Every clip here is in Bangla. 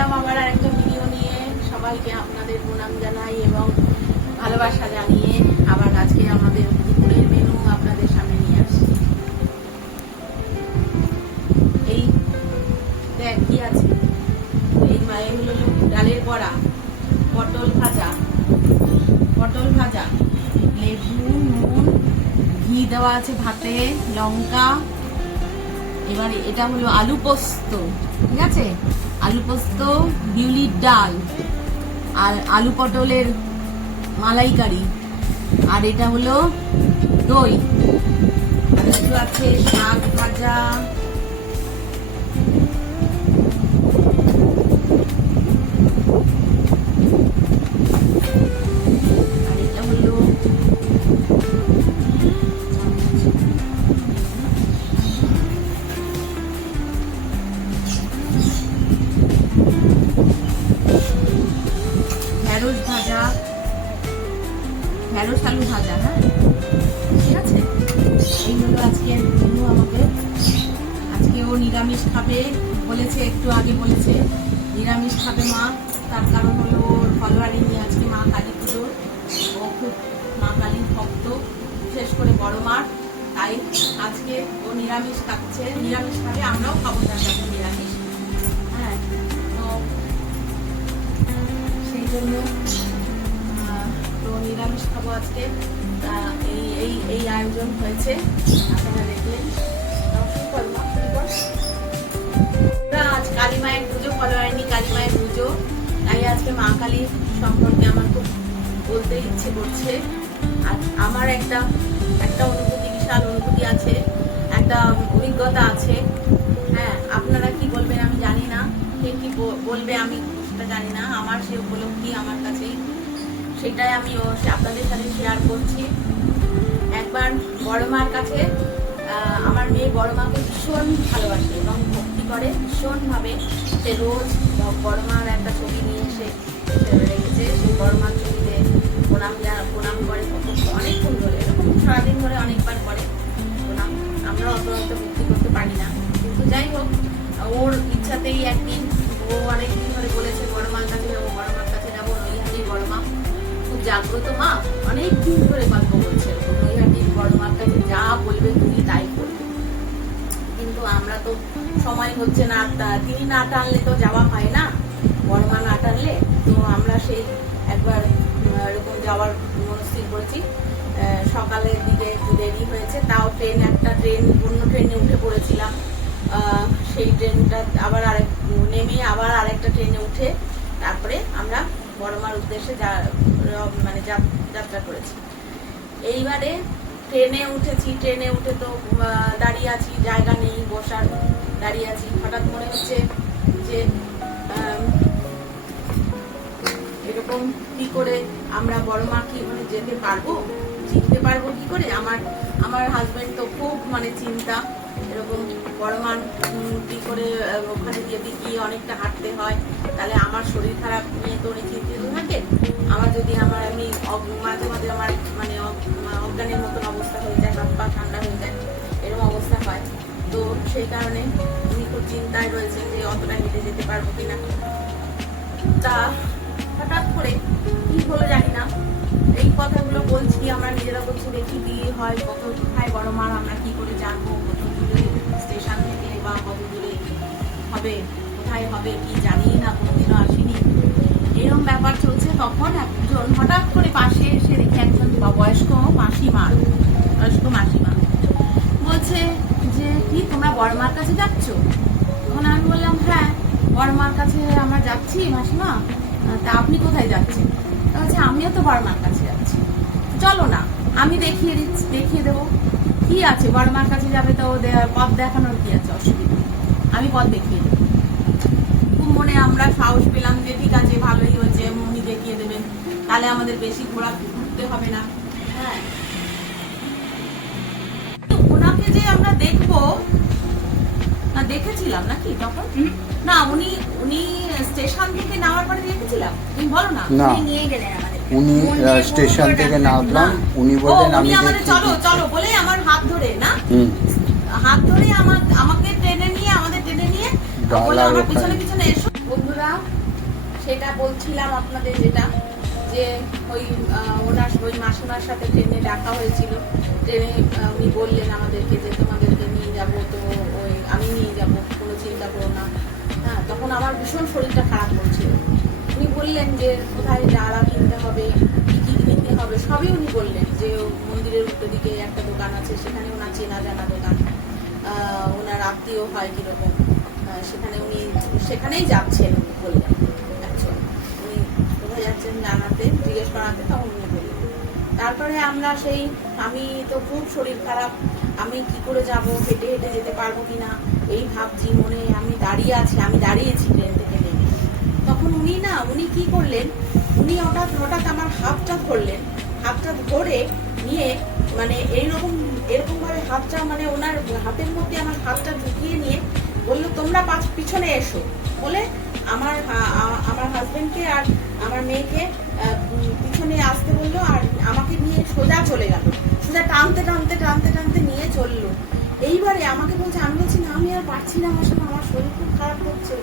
এলাম আবার আরেকটা ভিডিও নিয়ে। সবাইকে আপনাদের প্রণাম জানাই এবং ভালোবাসা জানিয়ে আবার আজকে আমাদের দুপুরের মেনু আপনাদের সামনে নিয়ে আসছি। এই দেখ কি আছে, এই এগুলো ডালের বড়া, পটল ভাজা, লেবু, নুন, ঘি দেওয়া আছে ভাতে, লঙ্কা। এবারে এটা হলো আলু পোস্ত, ঠিক আছে, আলু পোস্ত, বিউলির ডাল, আর আলু পটলের মালাইকারি, আর এটা হলো দই, আর একটু আছে শাক ভাজা, আর এটা হলো ঢেঁড়স আলু ভাজা। হ্যাঁ, ঠিক আছে, এই হলো আজকে মেনু আমাদের। আজকে ও নিরামিষ খাবে বলেছে, একটু আগে বলেছে নিরামিষ খাবে মা। তার কারণ হলো ওর ফলোয়ারি নিয়ে আজকে মা কালী পুজো, ও খুব মা কালীর ভক্ত, বিশেষ করে বড় মার। তাই আজকে ও নিরামিষ খাচ্ছে, নিরামিষ খাবে, আমরাও খাবো তার কাছে নিরামিষ। হ্যাঁ, তো সেই জন্য নিরামিষ খাবো আজকে। এই আয়োজন হয়েছে, আপনারা দেখলেন। আজ কালী মায়ের পুজো, ফলোয়ারিনী কালী মায়ের পুজো, তাই আজকে মা কালীর সম্পর্কে আমার খুব বলতে ইচ্ছে করছে। আর আমার একটা অনুভূতি, বিশাল অনুভূতি আছে, একটা অভিজ্ঞতা আছে। হ্যাঁ, আপনারা কি বলবেন আমি জানি না, কে কি বলবে আমি সেটা জানি না। আমার সে উপলব্ধি আমার কাছেই, সেটাই আমি আপনাদের সাথে শেয়ার করছি। একবার বড় মার কাছে, আমার মেয়ে বড় মাকে ভীষণ ভালোবাসে এবং ভক্তি করে ভীষণভাবে। সে রোজ বড় মার একটা ছবি নিয়ে এসে রেখেছে, সেই বড় মার ছবিতে প্রণাম করে অনেকক্ষণ ধরে, এরকম সারাদিন ধরে অনেকবার করে প্রণাম। আমরা অত ভক্তি করতে পারি না, কিন্তু যাই হোক, ওর ইচ্ছাতেই একদিন ও অনেকদিন ধরে বলেছে বড় মার কাছে যাবো, বড় মার কাছে যাবো। নৈহাটির বড় মা খুব জাগ্রত মা, অনেক দিন ধরে গল্প করছে, নৈহাটির বড় মার কাছে যা বলবে তুমি তাই করবে। কিন্তু আমরা তো সময় হচ্ছে না, তিনি না টানলে তো যাওয়া হয় না, বড় মা না টানলে। তো আমরা সেই একবার এরকম যাওয়ার মনস্থির করেছি। সকালের দিকে একটু দেরি হয়েছে, তাও অন্য ট্রেনে উঠে পড়েছিলাম। সেই ট্রেনটা আবার নেমে আবার আরেকটা ট্রেনে উঠে তারপরে আমরা বড় মার উদ্দেশ্যে যাত্রা করেছি। এইবারে ট্রেনে উঠেছি, ট্রেনে উঠে তো দাঁড়িয়ে আছি, জায়গা নেই বসার, দাঁড়িয়ে আছি। হঠাৎ মনে হচ্ছে যে এরকম কি করে আমরা বড় মা কি ওখানে যেতে পারবো, চিনতে পারবো কি করে। আমার হাজবেন্ড তো খুব চিন্তা, এরকম বড় মা কি করে ওখানে যেতে গিয়ে অনেকটা হাঁটতে হয়, তাহলে আমার শরীর খারাপ নিয়ে তো উনি চিন্তিত থাকে। আমি মাঝে মাঝে আমার অজ্ঞানের মতন অবস্থা হয়ে যায়, হাত পা ঠান্ডা হয়ে যায়, এরকম অবস্থা হয়। তো সেই কারণে উনি খুব চিন্তায় রয়েছেন যে অতটা হেঁটে যেতে পারবো কিনা। তা হঠাৎ করে কি হলো জানি না, এই কথাগুলো বলছি, আমরা নিজেরা বলছি দেখি বিয়ে হয় কত, কোথায় বড় মার আমরা কি করে জানবো, কত দূরে স্টেশন থেকে বা কত দূরে হবে, কোথায় হবে কি জানি না, কোনোদিনও আসিনি, এরকম ব্যাপার চলছে। তখন একজন হঠাৎ করে পাশে এসে দেখে একজন বয়স্ক মাসিমা বলছে যে কি তোমরা বড় মার কাছে যাচ্ছ? তখন আমি বললাম হ্যাঁ, বড় মার কাছে আমরা যাচ্ছি মাসিমা। তা আপনি কোথায় যাচ্ছেন? বলছে আমিও তো বড় মার কাছে যাচ্ছি। চলো না, আমি দেখিয়ে দেবো। কি আছে, বড় মার কাছে যাবে তো পথ দেখানোর কি আছে, অসুবিধা, আমি পথ দেখিয়ে দেবো। খুব মনে আমরা সাহস পেলাম যে ঠিক আছে, ভালোই হয়েছে, উনি দেখিয়ে দেবেন, তাহলে আমাদের বেশি ঘুরতে হবে না। হ্যাঁ, ওনাকে যে আমরা দেখবো না, দেখেছিলাম নাকি তখন? না, উনি স্টেশন থেকে নামার পরে দেখেছিলাম, তুমি বলো না, নিয়ে গেলেন আমাদের। উনি স্টেশন থেকে নামলাম, উনি বললেন আমি আমাদের চলো বলে আমার হাত ধরে আমাকে আমাদের ট্রেনে নিয়ে বলে আমার ওখানে। পিছনে পিছনে এসো। বন্ধুরা, সেটা বলছিলাম আপনাদের, যেটা যে ওই ওনার ওই মাসিমার সাথে ট্রেনে ডাকা হয়েছিল। ট্রেনে উনি বললেন আমাদেরকে যে তোমাদেরকে নিয়ে যাব, তো ওই আমি নিয়ে যাব, কোনো চিন্তা করো না। হ্যাঁ, তখন আমার ভীষণ শরীরটা খারাপ করছিল। উনি বললেন যে কোথায় ডালা কিনতে হবে, কী কী কিনতে হবে, সবই উনি বললেন। যে মন্দিরের উল্টো দিকে একটা দোকান আছে, সেখানে ওনার চেনা জানা দোকান, ওনার আত্মীয় হয় কীরকম, সেখানে উনি সেখানেই যাচ্ছেন উনি বললেন। অ্যাকচুয়ালি উনি কোথায় যাচ্ছেন জানাতে, জিজ্ঞেস করাতে, তখন উনি বললেন। তারপরে আমরা সেই, আমি তো খুব শরীর খারাপ, আমি কি করে যাব, হেঁটে হেঁটে যেতে পারবো কিনা এই ভাবছি মনে। আমি দাঁড়িয়ে আছি, আমি দাঁড়িয়েছি ট্রেন থেকে নেমে। তখন উনি কি করলেন, উনি হঠাৎ হঠাৎ আমার হাতটা ধরলেন। হাতটা ধরে নিয়ে মানে এরকম ভাবে হাতটা, মানে ওনার হাতের মধ্যে আমার হাতটা ঢুকিয়ে নিয়ে বললো তোমরা পিছনে এসো বলে আমার হাজবেন্ডকে আর আমার মেয়েকে পিছনে আসতে বললো। আর আমাকে নিয়ে সোজা চলে গেল, সোজা টানতে টানতে টানতে টানতে নিয়ে চললো। এইবারে আমাকে বলছে, আমি বলছি না আমি আর পারছি না, আমার শরীর খুব খারাপ হচ্ছে।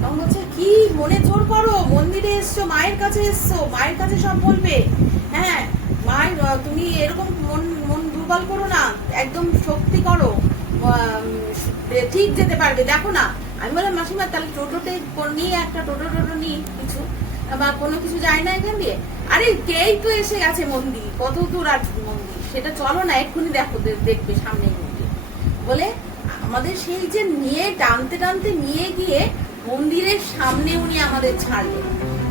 তখন বলছে কি মনে জোর করো, মন্দিরে এসছো, মায়ের কাছে এসছো, মায়ের কাছে সব বলবে। হ্যাঁ, মায়ের তুমি এরকম মন দুর্বল করো না, একদম শক্তি করো, ঠিক যেতে পারবে, দেখো না। আমি বললাম মাসিমা তাহলে টোটোতে নিয়ে একটা টোটো নিই কিছু, বা কোনো কিছু যায় না এখান দিয়ে। আরে কেই তো এসে গেছে মন্দির, কত দূর আর মন্দির, সেটা চলো না, এক্ষুনি দেখো, দেখবে সামনে মন্দির বলে আমাদের সেই যে নিয়ে টানতে টানতে নিয়ে গিয়ে মন্দিরের সামনে উনি আমাদের ছাড়লেন।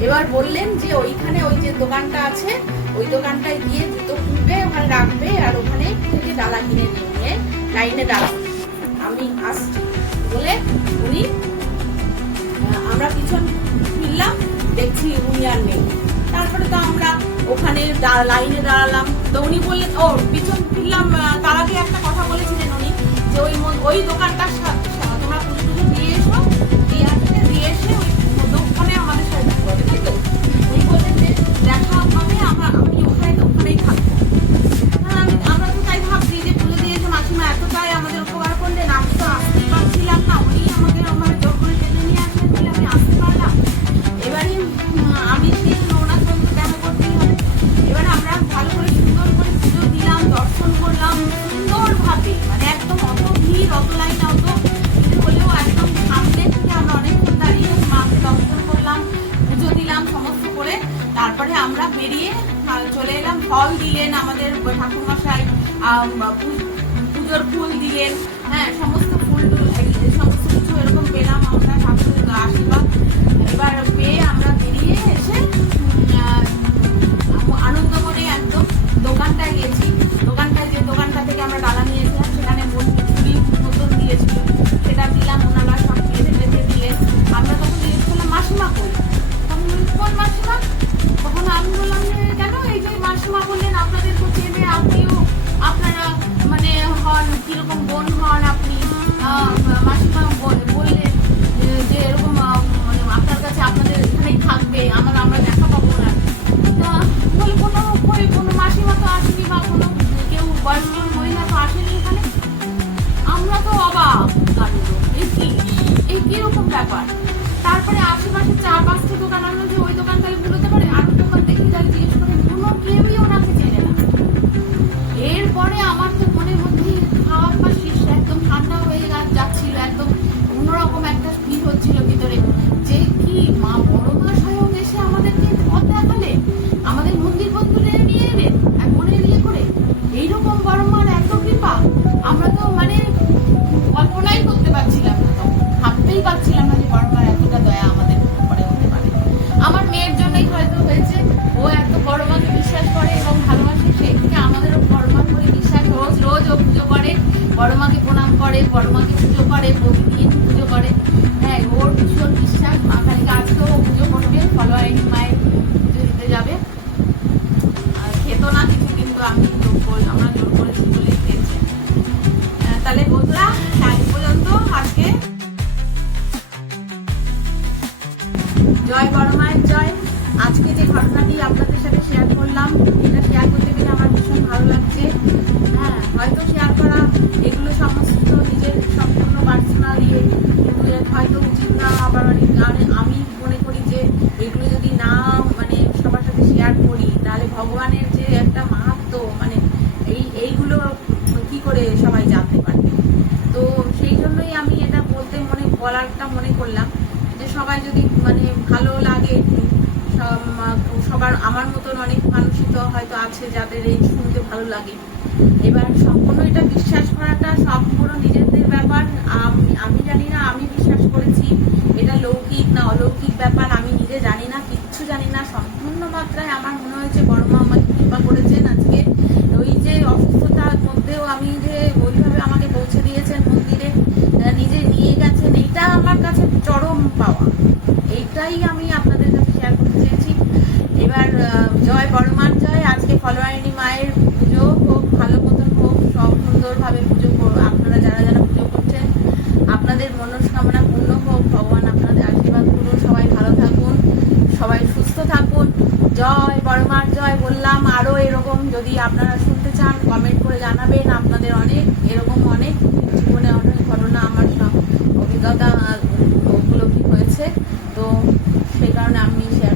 এবার বললেন যে ওইখানে ওই যে দোকানটা আছে, ওই দোকানটায় গিয়ে জুতো খুলবে, ওখানে রাখবে, আর ওখানে থেকে ডালা কিনে নিয়ে লাইনে দাঁড়াবে, আমি আসছি বলে উনি, আমরা পিছন ফিরলাম, দেখছি উনি আর নেই। তারপরে তো আমরা ওখানে লাইনে দাঁড়ালাম। তো উনি বললেন, ও পিছন ফিরলাম, তার আগে একটা কথা বলেছিলেন উনি যে ওই দোকানটার তোমরা পুজো দিয়ে এসো, দিয়ে এসে ওই দোকানে আমাদের সাথে দেখা হবে, তাই তো? উনি বললেন যে দেখা হবে, আমি ওখানেই থাকবো। আমরা তো তাই ভাবছি যে পুজো দিয়ে এসে মাসিমা এতটাই আমাদের উপকার করলেন, আমি তো আসতেই পারছিলাম না, উনি আমাকে জোর করে টেনে নিয়ে আসলেন বলে আমি আসতে পারলাম। এবারে আমি সেই ওনার সঙ্গে দেখা করতেই হবে। এবারে আমরা ভালো করে সুন্দর করে পুজো দিলাম, দর্শন করলাম সুন্দরভাবে, মানে একদম অত ভিড়, অত লাইন, অত ভিড় হলেও একদম সামনে থেকে আমরা অনেকক্ষণ দাঁড়িয়ে মাকে দর্শন করলাম, পুজো দিলাম সমস্ত করে। তারপরে আমরা বেরিয়ে চলে এলাম। ফল দিলেন আমাদের ঠাকুরমশাই, পুজোর ফুল দিলেন, হ্যাঁ সমস্ত ফুল সমস্ত কিছু এরকম পেলাম আমরা ঠাকুরের আশীর্বাদ। এবার পেয়ে আমরা বেরিয়ে এসে আনন্দমনে একদম দোকানটায় গেছি। দোকানটা থেকে আমরা ডালা নিয়েছিলাম, সেখানে চুরি মতন দিয়েছিল, সেটা দিলাম, ওনারা সব বেঁধে দিলেন। আমরা তখন জিজ্ঞেস করলাম মাসিমা কই, তখন কোন মাসিমা? তখন আমি বললাম কেন, এই যে মাসিমা বললেন আপনাদের তো চেনে, আপনিও আপনারা মানে হন কিরকম বোন হন আপনি, মাসিমা বললেন যে এরকম মানে আপনার কাছে আপনাদের এখানেই থাকবে, আমরা দেখা পাবো না। বলে কোনো মাসিমা তো আসেনি, বা কোনো কেউ বয়স্ক মহিলা তো আসেনি এখানে। আমরা তো অবাক, এই কিরকম ব্যাপার। তারপরে আশেপাশে 4-5টা দোকান, আমরা যে ওই দোকান তাহলে ভুলতে পারে, আরো দোকান দেখে যাই জিজ্ঞেস করে, কোনো কেউই ওনাকে চেনে না। এরপরে আমার তো মনের মধ্যে খাওয়ার পর শীর্ষ একদম ঠান্ডা হয়ে যাচ্ছিল, একদম অন্যরকম একটা ফিল হচ্ছিল ভিতরে, যে কি মা বড় মা স্বয়ং এসে আমাদেরকে পথ দেখালে, আমাদের মন্দির বন্ধুদের নিয়ে এলেন এক মনে নিয়ে করে, এইরকম বড় মার এত কৃপা আমরা তো মানে কল্পনাই করতে পারছিলাম না, তখন ভাবতেই পারছিলাম না যে বড় মার এতটা দয়া আমাদের উপরে হতে পারে। আমার মেয়ের জন্যই হয়তো হয়েছে, ও এত বড় মাকে বিশ্বাস করে এবং ভালোবাসে, সেই থেকে আমাদেরও বড় মার করে বিশ্বাস। রোজ ও পুজো করে, বড় মাকে প্রণাম করে, বড় মাকে পুজো করে, প্রতিদিন পুজো করে। হ্যাঁ, ওর ভীষণ বিশ্বাস। মা কালীকে আজকেও পুজো করবে, ফলোয়ারিং মায়ের পুজো দিতে যাবে। খেতো না কিছু, কিন্তু আমরা জোর করেছি বলে খেয়েছে। তাহলে বন্ধুরা আজ পর্যন্ত, আজকে জয় বড় মায়ের জয়। আজকে যে ঘটনাটি আপনাদের সাথে শেয়ার করলাম, এটা শেয়ার করতে পেরে আমার ভীষণ ভালো লাগছে। হ্যাঁ, হয়তো শেয়ার করা এগুলো সমস্ত নিজের সম্পূর্ণ পার্সোনাল হয়তো উচিত পলোয়ারি, কারণ আমি মনে করি যে এগুলো যদি না মানে সবার সাথে শেয়ার করি তাহলে ভগবানের যে একটা মাহাত্ম্য মানে এইগুলো কি করে সবাই জানতে পারবে। তো সেই জন্যই আমি এটা বলারটা মনে করলাম যে সবাই যদি মানে ভালো লাগে, সবার আমার মতন অনেক মানুষই তো হয়তো আছে যাদের এই শুনতে ভালো লাগে। এবার সম্পূর্ণ এটা বিশ্বাস করাটা সম্পূর্ণ নিজেদের ব্যাপার। আমি জানি না, আমি বিশ্বাস করেছি এটা লৌকিক না অলৌকিক ব্যাপার আমি নিজে জানি না, কিচ্ছু জানি না। সম্পূর্ণ মাত্রায় আমার মনে হয়েছে বড় মা আমাকে কৃপা করেছেন আজকে। ওই যে অসুস্থতার মধ্যেও আমি যে ওইভাবে আমাকে পৌঁছে দিয়েছেন মন্দিরে, নিজে নিয়ে গেছেন, এইটা আমার কাছে চরম পাওয়া। এইটাই আমি আপনাদের কাছে শেয়ার করতে চেয়েছি। এবার জয় বড়মার জয়। আজকে ফলোয়ারিণী মায়ের পুজো হোক, ভালো মতন হোক, সব সুন্দরভাবে পুজো করো। আপনারা যারা যারা পুজো করছেন আপনাদের মনস্কামনা পূর্ণ হোক, ভগবান আপনাদের আশীর্বাদ করুন। সবাই ভালো থাকুন, সবাই সুস্থ থাকুন। জয় বড়মার জয় বললাম। আরও এরকম যদি আপনারা শুনতে চান কমেন্ট করে জানাবেন। আপনাদের অনেক এরকম অনেক জীবনে অনেক ঘটনা আমার অভিজ্ঞতা উপলব্ধি হয়েছে, তো সেই কারণে আমি শেয়ার